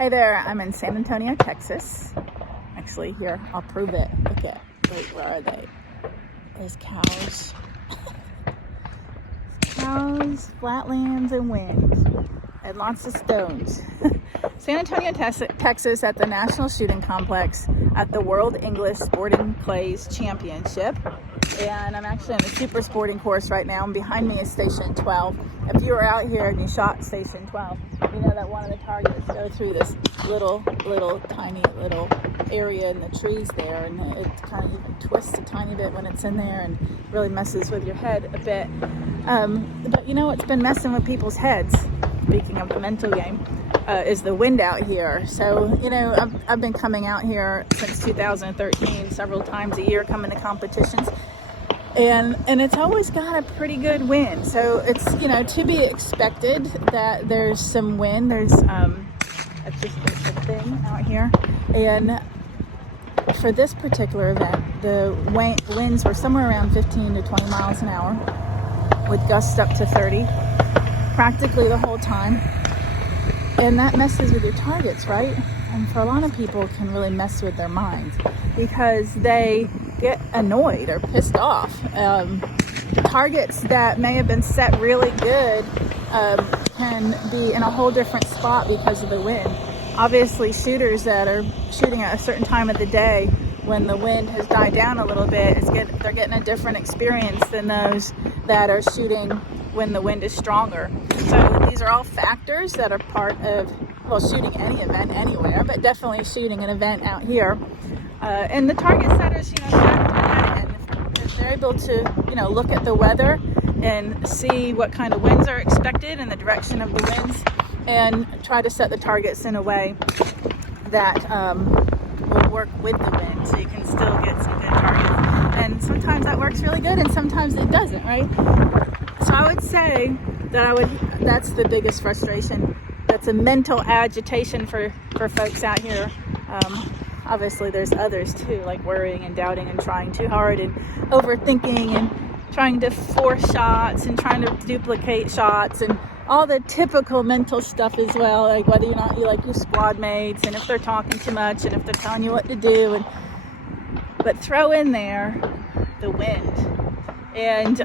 Hey there, I'm in San Antonio, Texas. Actually, here, I'll prove it. Look at, wait, where are they? There's cows. Cows, flatlands, and wind, and lots of stones. San Antonio, Texas at the National Shooting Complex at the World English Sporting Clays Championship. And I'm actually on the super sporting course right now, and behind me is Station 12. If you were out here and you shot Station 12, you know that one of the targets go through this little tiny little area in the trees there, and it kind of even twists a tiny bit when it's in there and really messes with your head a bit. But you know what's been messing with people's heads, speaking of the mental game, is the wind out here. So, you know, I've been coming out here since 2013, several times a year, coming to competitions. And it's always got a pretty good wind. So it's, you know, to be expected that there's some wind. There's it's just a thing out here. And for this particular event, the winds were somewhere around 15 to 20 miles an hour with gusts up to 30 practically the whole time. And that messes with your targets, right? And for a lot of people, it can really mess with their minds because they get annoyed or pissed off. Targets that may have been set really good can be in a whole different spot because of the wind. Obviously, shooters that are shooting at a certain time of the day when the wind has died down a little bit, they're getting a different experience than those that are shooting when the wind is stronger. So these are all factors that are part of, well, shooting any event anywhere, but definitely shooting an event out here. And the target setters, you know, factor that in. If they're able to, you know, look at the weather and see what kind of winds are expected and the direction of the winds, and try to set the targets in a way that will work with the wind, so you can still get some good targets. And sometimes that works really good, and sometimes it doesn't, right? So I would say that that's the biggest frustration. That's a mental agitation for folks out here. Obviously there's others too, like worrying and doubting and trying too hard and overthinking and trying to force shots and trying to duplicate shots and all the typical mental stuff as well, like whether or not you like your squad mates and if they're talking too much and if they're telling you what to do. But throw in there the wind. And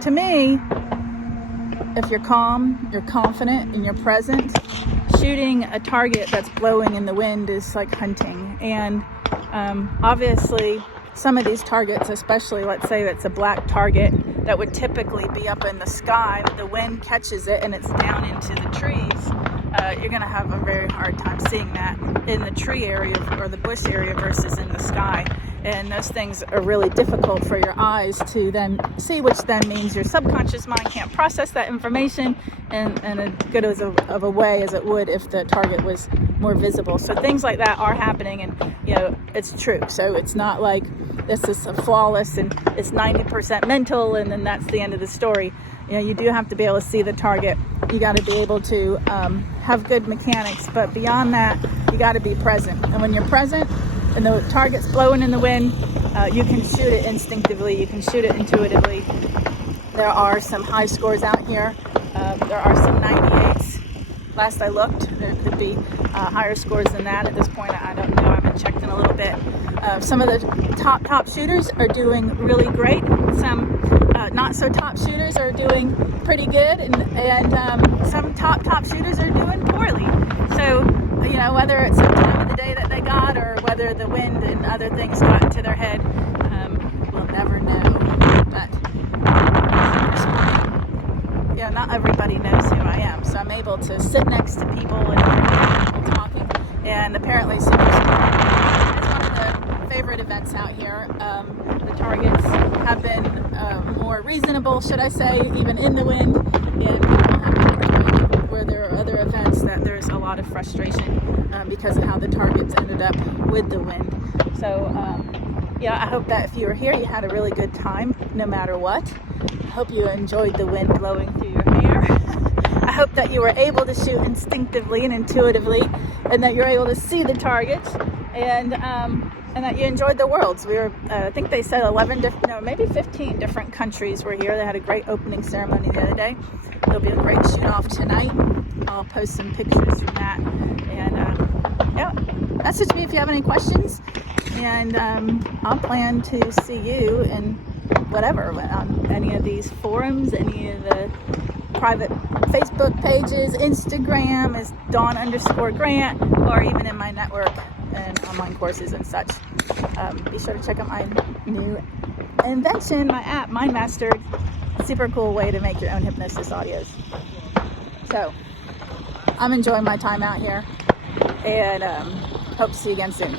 to me, if you're calm, you're confident, and you're present, shooting a target that's blowing in the wind is like hunting. And obviously, some of these targets, especially let's say it's a black target that would typically be up in the sky, the wind catches it and it's down into the trees, you're going to have a very hard time seeing that in the tree area or the bush area versus in the sky. And those things are really difficult for your eyes to then see, which then means your subconscious mind can't process that information in as good of a way as it would if the target was more visible. So things like that are happening, and you know, it's true. So it's not like this is a flawless and it's 90% mental and then that's the end of the story. You know, you do have to be able to see the target. You got to be able to have good mechanics, but beyond that, you got to be present. And when you're present, and the target's blowing in the wind, you can shoot it instinctively, you can shoot it intuitively. There are some high scores out here. There are some 98s. Last I looked, there could be higher scores than that. At this point, I don't know, I haven't checked in a little bit. Some of the top shooters are doing really great. Some not so top shooters are doing pretty good, and some top shooters are doing poorly. So, you know, whether it's the time of the day that they got or whether the wind and other things got into their head, we'll never know. But yeah, not everybody knows who I am, so I'm able to sit next to people and talking. And apparently, super sport is one of the favorite events out here. The targets have been more reasonable, should I say, even in the wind, and people have been enjoying, where there are other events that there's a lot of frustration because of how the targets ended up with the wind. So yeah, I hope that if you were here, you had a really good time no matter what. I hope you enjoyed the wind blowing through your hair. I hope that you were able to shoot instinctively and intuitively, and that you're able to see the targets. And and that you enjoyed the Worlds. We were, I think they said maybe 15 different countries were here. They had a great opening ceremony the other day. There'll be a great shoot off tonight. I'll post some pictures from that. And yeah, message me if you have any questions. And I'll plan to see you in whatever, on any of these forums, any of the private Facebook pages, Instagram is Dawn_Grant, or even in my network and online courses and such. Be sure to check out my new invention, my app, MindMaster. Super cool way to make your own hypnosis audios. So I'm enjoying my time out here, and hope to see you again soon.